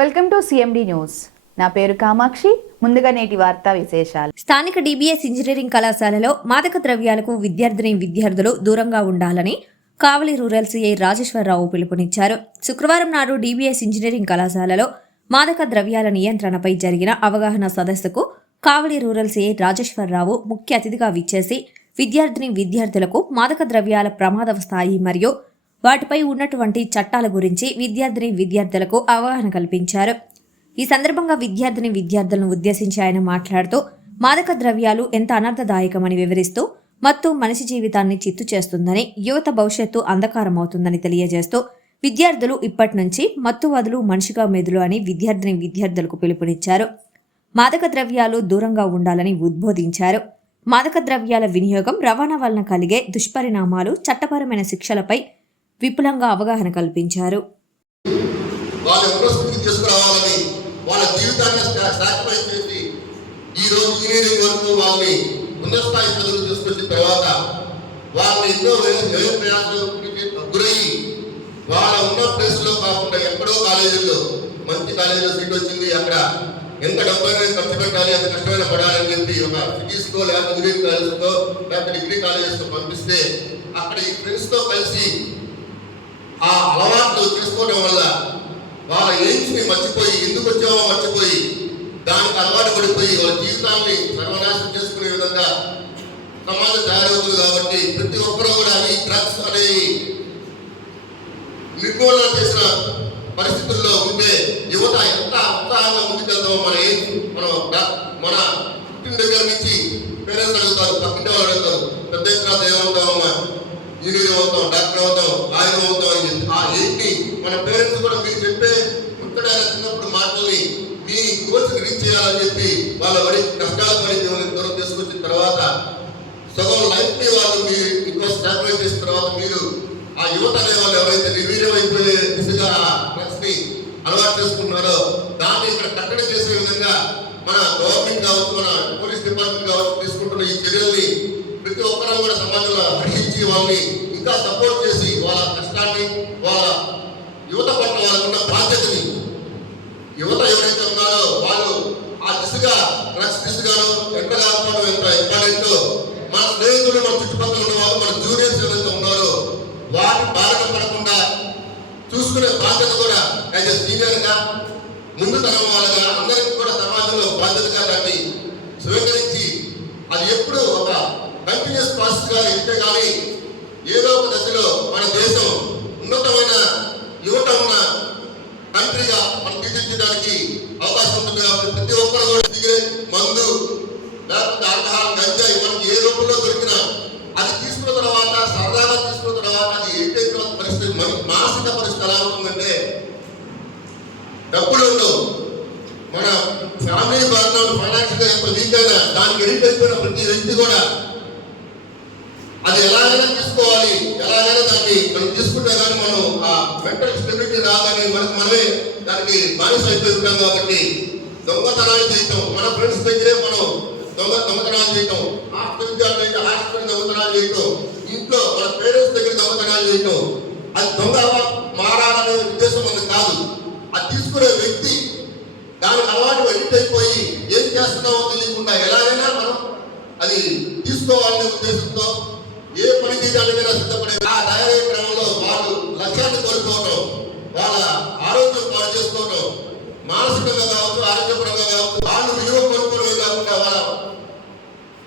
Welcome to CMD news. నా పేరు కామాక్షి. ముందుగా నేటి వార్తా విశేషాలు. స్థానిక డిబిఎస్ ఇంజనీరింగ్ కళాశాలలో మాదక ద్రవ్యాలకు విద్యార్థులు దూరంగా ఉండాలని కావలి రూరల్ సిఐ రాజేశ్వరరావు పిలుపునిచ్చారు. శుక్రవారం నాడు డిబిఎస్ ఇంజనీరింగ్ కళాశాలలో మాదక ద్రవ్యాల నియంత్రణపై జరిగిన అవగాహన సదస్సుకు కావలి రూరల్ సిఐ రాజేశ్వరరావు ముఖ్య అతిథిగా విచ్చేసి విద్యార్థులకు మాదక ద్రవ్యాల ప్రమాద స్థాయి మరియు వాటిపై ఉన్నటువంటి చట్టాల గురించి విద్యార్థులకు అవగాహన కల్పించారు. ఈ సందర్భంగా విద్యార్థులను ఉద్దేశించి ఆయన మాట్లాడుతూ మాదక ద్రవ్యాలు ఎంత అనర్థదాయకమని వివరిస్తూ మత్తు మనిషి జీవితాన్ని చిత్తు చేస్తుందని, యువత భవిష్యత్తు అంధకారమవుతుందని తెలియజేస్తూ విద్యార్థులు ఇప్పటి నుంచి మత్తు వదులు మనిషిగా మెదులు అని విద్యార్థులకు పిలుపునిచ్చారు. మాదక ద్రవ్యాలు దూరంగా ఉండాలని ఉద్బోధించారు. మాదక ద్రవ్యాల వినియోగం, రవాణా వలన కలిగే దుష్పరిణామాలు, చట్టపరమైన శిక్షలపై విపులంగా అవగాహన కల్పించారు. వాళ్ళ జీవితాన్ని సాక్రిఫైస్ చేసి ఈ రోజు ఇంజనీరింగ్ వరకు వాళ్ళని ఉన్నత స్థాయి చదువులు తీసుకొచ్చిన తర్వాత వాళ్ళని ఎన్నో ప్రయాసాలకు గురయ్యి వాళ్ళ ఉన్న ప్లేస్లో కాకుండా ఎక్కడో కాలేజీల్లో మంచి కాలేజీలో సీట్ వచ్చింది, అక్కడ ఎంత డబ్బైనా ఖర్చు పెట్టాలి, ఎంత కష్టమైన పడాలని చెప్పి ఒక సిటీస్కో లేకపోతే ఇంజనీరింగ్ కాలేజెస్తో లేకపోతే డిగ్రీ కాలేజెస్తో పంపిస్తే అక్కడ ఈ ఫ్రెండ్స్తో కలిసి ఆ అలవాట్లు చేసుకోవడం వల్ల వాళ్ళ ఎయిమ్స్ని మర్చిపోయి, ఎందుకు వచ్చామో మర్చిపోయి దానికి అలవాటు పడిపోయి వాళ్ళ జీవితాన్ని సర్వనాశనం చేసుకునే విధంగా సమాజం తయారవుతుంది. కాబట్టి ప్రతి ఒక్కరూ కూడా ఈ డ్రగ్స్ అనేవి నిర్మూలన చేసిన పరిస్థితుల్లో ఉంటే యువత ఎంత ఉత్సాహంగా ముందుకెళ్తామో మన పుట్టిన దగ్గర నుంచి పేరెంట్స్ అడుగుతారు, పక్కింటి వాళ్ళు అడుగుతారు, పెద్ద ఎత్తున ఏమవుతామమ్మా, ఇంజనీర్ అవుతాం, డాక్టర్ అవుతాం, లాయర్ అవుతాం అని చెప్పి ఆ ఏంటి మన పేరెంట్స్ కూడా మీరు చెప్పే పుట్టడానికి చిన్నప్పుడు మాటల్ని మీ గోల్స్ రీచ్ చేయాలని చెప్పి వాళ్ళ పడి కష్టాలు పడి దూరం తీసుకొచ్చిన తర్వాత సగం లైఫ్ని వాళ్ళు మీరు ఇంకో సాక్రిఫైస్ చేసిన తర్వాత మీరు ఆ యువత అనే వాళ్ళు ఎవరైతే నిర్వీర్యం అయిపోయే దిశగా డ్రగ్స్ని అలవాటు చేసుకున్నారో దాన్ని ఇక్కడ కట్టడి చేసే విధంగా మన గవర్నమెంట్ కావచ్చు, మన పోలీస్ డిపార్ట్మెంట్ కావచ్చు తీసుకుంటున్న ఈ చర్యల్ని ప్రతి ఒక్కరూ కూడా సమాజంలో హర్షించి వాళ్ళని ఇంకా సపోర్ట్ చేసి వాళ్ళ కష్టాన్ని, వాళ్ళ యువత పట్ల వాళ్ళకున్న బాధ్యతని, యువత ఎవరైతే ఉన్నారో వాళ్ళు ఆ దిశగా డ్రగ్స్ దిశగాను ఎంత కాకపోవడం ఎంత ఇంపార్టెంటో మన స్నేహితులు, మన చుట్టుపక్కల ఉన్న వాళ్ళు, మన జూనియర్స్ ఎవరైతే ఉన్నారో వారిని బాధ పడకుండా చూసుకునే బాధ్యత కూడా యాజ్ ఎ సీనియర్గా ముందు తరం వాళ్ళగా అందరికీ కూడా సమాజంలో బాధ్యతగా దాన్ని స్వీకరించి అది ఎప్పుడు ఒక కంటిన్యూస్ ప్రాసెస్గా ఇస్తే కానీ ఏదో ఒక దశలో మన దేశం ఉన్నతమైన యువత ఉన్న కంట్రీగా మనం తీర్చిదిద్దడానికి అవకాశం ఉంటుంది. కాబట్టి ప్రతి ఒక్కరు కూడా సిగరెట్, మందు, లేకపోతే ఆల్కహాల్, గంజాయి మనకి ఏ రూపంలో దొరికినా అది తీసుకున్న తర్వాత, సరదాగా తీసుకున్న తర్వాత అది ఏంటైతే పరిస్థితి, మానసిక పరిస్థితి ఎలా ఉంటుందంటే డబ్బులు ఉండవు, మన ఫ్యామిలీ బ్యాక్గ్రౌండ్ ఫైనాన్షియల్గా ఎంత వీక్ అయినా దానికి ఎడిట్ అయిపోయిన ప్రతి వ్యక్తి కూడా అది ఎలాగైనా తీసుకోవాలి, ఎలాగైనా దాన్ని మనం తీసుకుంటే కానీ మనం ఆ మెంటల్ స్టెబిలిటీ రాగానే మనమే దానికి బానిస అయిపోయి ఉంటాం. కాబట్టి దొంగతనాలు చేయటం, మన ఫ్రెండ్స్ దగ్గరే మనం దొంగతనాలు చేయటం, హాస్టల్ విద్యార్థులు అయితే హాస్టల్ దొంగతనాలు చేయటం, ఇంట్లో మన పేరెంట్స్ దగ్గర దొంగతనాలు చేయటం, అది దొంగ మారాలనే ఉద్దేశం మనకు కాదు. అది తీసుకునే వ్యక్తి దానికి అలవాటు ఎడిట్ అయిపోయి ఏం చేస్తున్నామో తెలియకుండా ఎలాగైనా మనం అది తీసుకోవాలనే ఉద్దేశంతో ఏ పని చేయడానికైనా సిద్ధపడే ఆ తయారయ్యే క్రమంలో వాళ్ళు లక్ష్యాన్ని కోల్పోవటం, వాళ్ళ ఆరోగ్యం పాడు చేసుకోవటం, మానసికంగా కావచ్చు, ఆరోగ్యపరంగా కావచ్చు, వాళ్ళు విలువ కోల్పోవడమే కాకుండా వాళ్ళ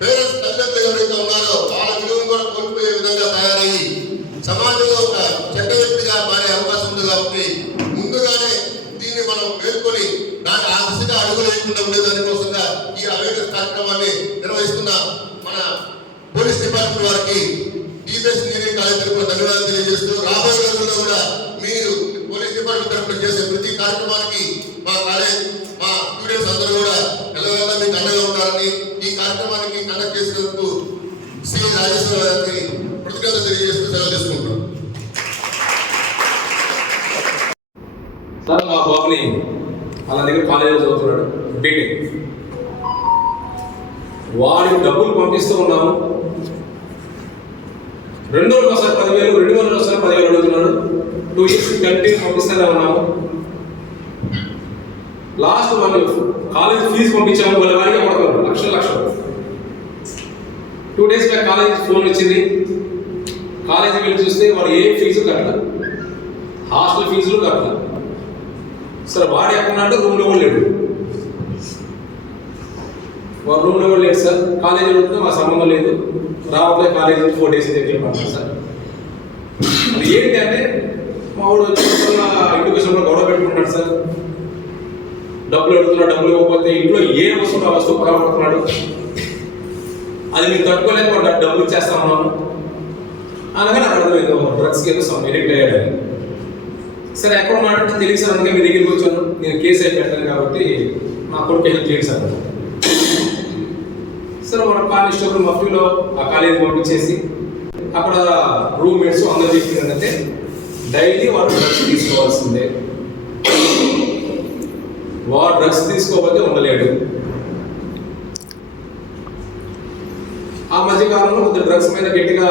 పేరెంట్స్ తల్లిదండ్రులు ఎవరైతే ఉన్నారో వాళ్ళ విలువను కూడా కోల్పోయే విధంగా తయారయ్యి సమాజంలో ఒక చెడ్డ వ్యక్తిగా మారే అవకాశం ఉంది. కాబట్టి ముందుగానే దీన్ని మనం మేల్కొని దాని ఆ దిశగా అడుగు లేకుండా ఉండేదాని కోసంగా ఈ అవేర్నెస్ కార్యక్రమాన్ని నిర్వహిస్తున్న మన పోలీస్ డిపార్ట్మెంట్ వారికి డిబిఎస్ ఇంజనీరింగ్ కాలేజ్ తరఫున ధన్యవాదాలు తెలియజేస్తూ రాబోయే రోజుల్లో కూడా మీరు పోలీస్ డిపార్ట్మెంట్ తరఫున చేసే ప్రతి కార్యక్రమానికి మా కాలేజ్, మా స్టూడెంట్స్ అందరూ కూడా ఎల్లవేళ మీకు అండగా ఉంటారని ఈ కార్యక్రమానికి కండక్ట్ చేసినందుకు శ్రీ రాజేశ్వర గారికి కృతజ్ఞతలు తెలియజేస్తూ సెలవు తీసుకుంటాం. సార్ మా బాబుని వాళ్ళ దగ్గర కాలేజీలో చదువుతున్నాడు, బీటెక్. వాడికి డబ్బులు పంపిస్తూ ఉన్నాము. 2 రోజులకు ఒకసారి 10,000, 2 రోజులకు ఒకసారి 10,000 అడుగుతున్నాడు. 2 years కంటిన్యూ పంపిస్తూనే ఉన్నాము. లాస్ట్ వాళ్ళు కాలేజ్ ఫీజు పంపించాము, వాళ్ళ వాడిగా పడుతున్నారు లక్షలు. 2 days బ్యాక్ కాలేజ్ ఫోన్ వచ్చింది. కాలేజీకి వెళ్ళి చూస్తే వాడు ఏ ఫీజు కట్టలేదు, హాస్టల్ ఫీజులు కట్టలేదు. సరే వాడు ఎక్కడున్నాడు, రూమ్లో కూడా లేడు. వాడు రూమ్లో కూడా లేడు సార్. కాలేజీ వెళ్తే మా సంబంధం లేదు, రావట్లేదు కాలేజీ 4 days దగ్గర పడుతుంది సార్. అది ఏంటి అంటే మా వాడు వచ్చిన ఇంటికి వచ్చినప్పుడు గొడవ పెట్టుకుంటాడు సార్. డబ్బులు అడుగుతున్నాడు, డబ్బులు ఇవ్వకపోతే ఇంట్లో ఏ వస్తువు ఆ వస్తువు పగలబడుతున్నాడు. అది మీరు తట్టుకోలేకపోతే డబ్బులు ఇచ్చేస్తాము అనగా నాకు అర్థమైంది డ్రగ్స్కి ఏదో ఎడిక్ట్ అయ్యాడని. సరే ఎక్కడ ఉన్నాడంటే తెలియదు సార్, అందుకే మీ దగ్గరికి వచ్చాను. నేను కేసు అయి పెట్టాను కాబట్టి నా కొడుకు హెల్ప్ చేయండి సార్. సరే మన కానిస్టేబుల్ మఫ్టీలో ఆ కాలేజీ పంపించేసి అక్కడ రూమ్మేట్స్ అందరూ చెప్పిందంటే డైలీ వాడు డ్రగ్స్ తీసుకోవాల్సిందే, వాడు డ్రగ్స్ తీసుకోకపోతే ఉండలేడు. ఆ మధ్యకాలంలో కొద్దిగా డ్రగ్స్ మీద గట్టిగా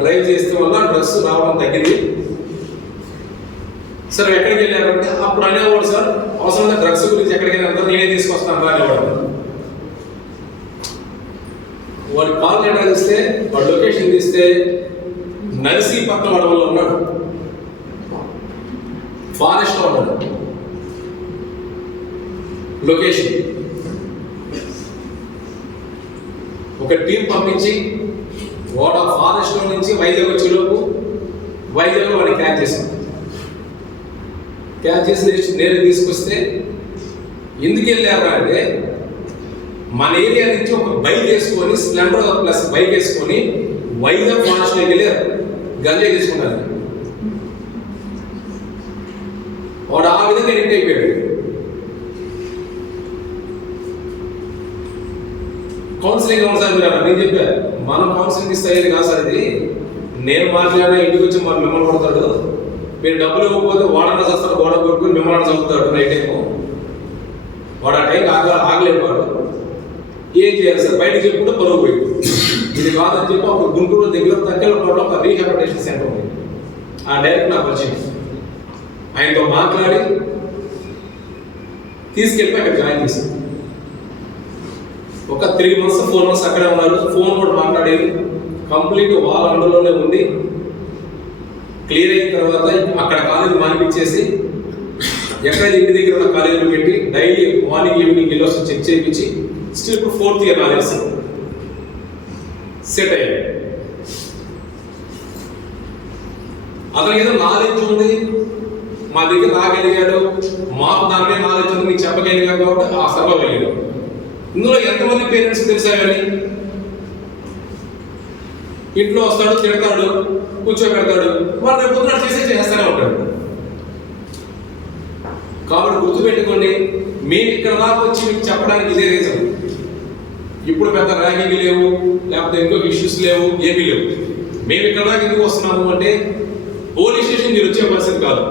డ్రైవ్ చేస్తే వల్ల డ్రగ్స్ రావడం తగ్గింది. సరే ఎక్కడికి వెళ్ళారంటే అప్పుడు అనేవాడు సార్, అవసరమైన డ్రగ్స్ గురించి ఎక్కడికి వెళ్ళారంటే నేనే తీసుకొస్తాను అనేవాడు. వాడి కాల్ లెటర్ ఇస్తే, వాడు లొకేషన్ తీస్తే నర్సీపట్నం అడవుల్లో ఉన్నాడు, ఫారెస్ట్ లో ఉన్నాడు లొకేషన్. ఒక టీం పంపించి వాడు ఆ ఫారెస్ట్ లో నుంచి వైజాగ్ వచ్చేలోపు వైజాగ్లో వాడిని క్యాచ్ చేశాం. క్యాచ్ చేసి నేరుగా తీసుకొస్తే ఎందుకు వెళ్ళారు అంటే మన ఏరియా నుంచి ఒక బైక్ వేసుకొని, స్ప్లెండర్ ప్లస్ బైక్ వేసుకొని వైజాగ్ ఫారెస్ట్లోకి వెళ్ళి గంజాయి తీసుకున్నారు. వాడు ఆ విధంగా ఎడిక్ట్ అయిపోయాడు. కౌన్సిలింగ్ ఉంది సార్, మీరు నేను చెప్పారు మనం కౌన్సిలింగ్ ఇస్తే అయ్యేది కాదు సార్. ఇది నేను మాట్లాడినా ఇంటికి వచ్చి మన మిమ్మల్ని కొడతాడు, మీరు డబ్బులు ఇవ్వకపోతే వాడన్నా చేస్తాడు, గోడ కొట్టుకుని మిమ్మల్ని చదువుతాడు నైట్ టైము. వాడు ఆ టైంకి ఆగలేడు. వాడు ఏం చేయాలి సార్, బయటకు చెప్పుకుంటే పరుగు పోయి ఇది కాదని చెప్పి అప్పుడు గుంటూరు దగ్గర తగ్గలపాడులో ఒక రీహాబిలిటేషన్ సెంటర్ ఉంది. ఆ డైరెక్ట్ నాకు వచ్చింది, ఆయనతో మాట్లాడి తీసుకెళ్ళి అక్కడ జాయిన్ చేశాను. ఒక 3 months 4 months అక్కడే ఉన్నారు. ఫోన్ కూడా మాట్లాడేది కంప్లీట్ వాళ్ళ అండర్లోనే ఉంది. క్లియర్ అయిన తర్వాత అక్కడ కాలేజీ మానిపించేసి ఎక్కడైతే ఇంటి దగ్గర ఉన్న కాలేజీలో పెట్టి డైలీ మార్నింగ్ ఈవినింగ్ వెళ్ళి వస్తే చెక్ చేయించి స్టిల్ ఇప్పుడు 4th year నాకు తెలిసి సెట్ అయ్యాడు. అతనికి ఏదో నాలెడ్జ్ ఉంది, మా దగ్గర రాగలిగాడు, మాకు దాని మీద నాలెడ్జ్ ఉంది, మీకు చెప్పగలిగాడు కాబట్టి ఆ సర్వ వెళ్ళాడు. ఇందులో ఎంతమంది పేరెంట్స్ తెలిసాయని ఇంట్లో వస్తాడు, తిడతాడు, కూర్చోబెడతాడు, వాడు రేపు పొద్దున చేస్తూనే ఉంటాడు. కాబట్టి గుర్తుపెట్టుకోండి, మేము ఇక్కడ దాకా వచ్చి మీకు చెప్పడానికి ఇదే రీజన్. ఇప్పుడు పెద్ద ర్యాగింగ్ లేవు, లేకపోతే ఇంకో ఇష్యూస్ లేవు, ఏమీ లేవు. మేము ఇక్కడ దాకా ఎందుకు వస్తున్నాము అంటే పోలీస్ స్టేషన్ మీరు వచ్చే పరిస్థితి కాదు.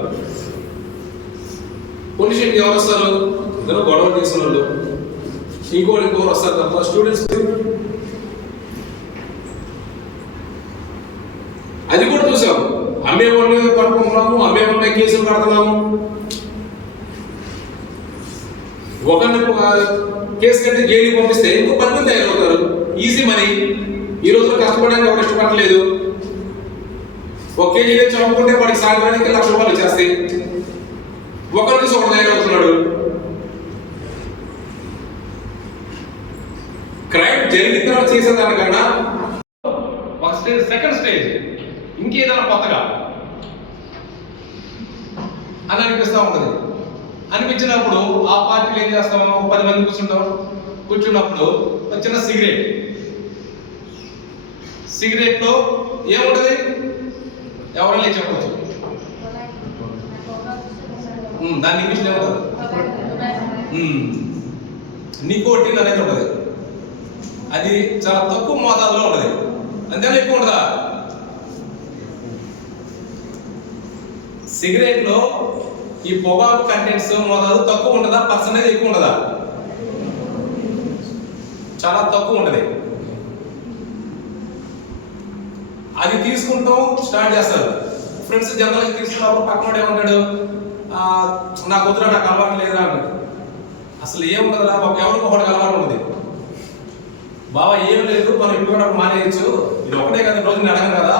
పోలీస్ స్టేషన్కి ఎవరు వస్తారు? ఇద్దరు గొడవలు చేసిన వాళ్ళు, ఇంకోరు వస్తారు తప్ప స్టూడెంట్స్. అది కూడా చూసాం, అమ్మేవాళ్ళని పట్టుకుంటున్నాము, అమ్మేవాళ్ళని కేసులు కడుతున్నాము. ఒకరిని కేసు కంటే జైలుకి పంపిస్తే ఇంకో 10 మంది తయారవుతారు. Easy money. ఈ రోజులో కష్టపడడానికి ఎవరు ఇష్టపడలేదు. 1 kg తెచ్చి అమ్ముకుంటే వాడికి సాయంత్రానికి ₹1,00,000 వచ్చేస్తాయి. ఒకరి నుంచి ఒకటి తయారవుతున్నాడు. క్రైమ్ జరిగిన తర్వాత చేసేదానికన్నా ఒక స్టేజ్, సెకండ్ స్టేజ్ ఇంకేదైనా కొత్తగా అని అనిపిస్తూ ఉంటుంది. అనిపించినప్పుడు ఆ పార్టీలు ఏం చేస్తాము, 10 మంది కూర్చున్నప్పుడు ఒక చిన్న సిగరెట్లో ఏముంటుంది ఎవరైనా చెప్పవచ్చు. దాని ఇంగ్లీష్లో ఏముంటుంది, నికోటిన్ అనేది ఉంటుంది. అది చాలా తక్కువ మోతాదులో ఉంటుంది, అంతేనా ఎక్కువ ఉండదా? సిగరెట్లో ఈ పొగాకు కంటెంట్స్ మోతాదు తక్కువ ఉంటుందా, పర్సెంటేజ్ ఎక్కువ ఉండదా? చాలా తక్కువ ఉంటుంది. అది తీసుకుంటాం స్టార్ట్ చేస్తారు. ఫ్రెండ్స్ జనరల్గా తీసుకున్నప్పుడు పక్కన ఏమంటాడు, నాకు వద్దురా, నాకు అలవాటు లేదురా అన్నాడు. అసలు ఏముంటుందిరా బాబు, ఎవరికి ఒకటి అలవాటు ఉంటుంది. బాబా ఏం లేదు, మనం ఇప్పుడు మానేయచ్చు, ఇది ఒకటే కదా, రోజు నేను అడగను కదా.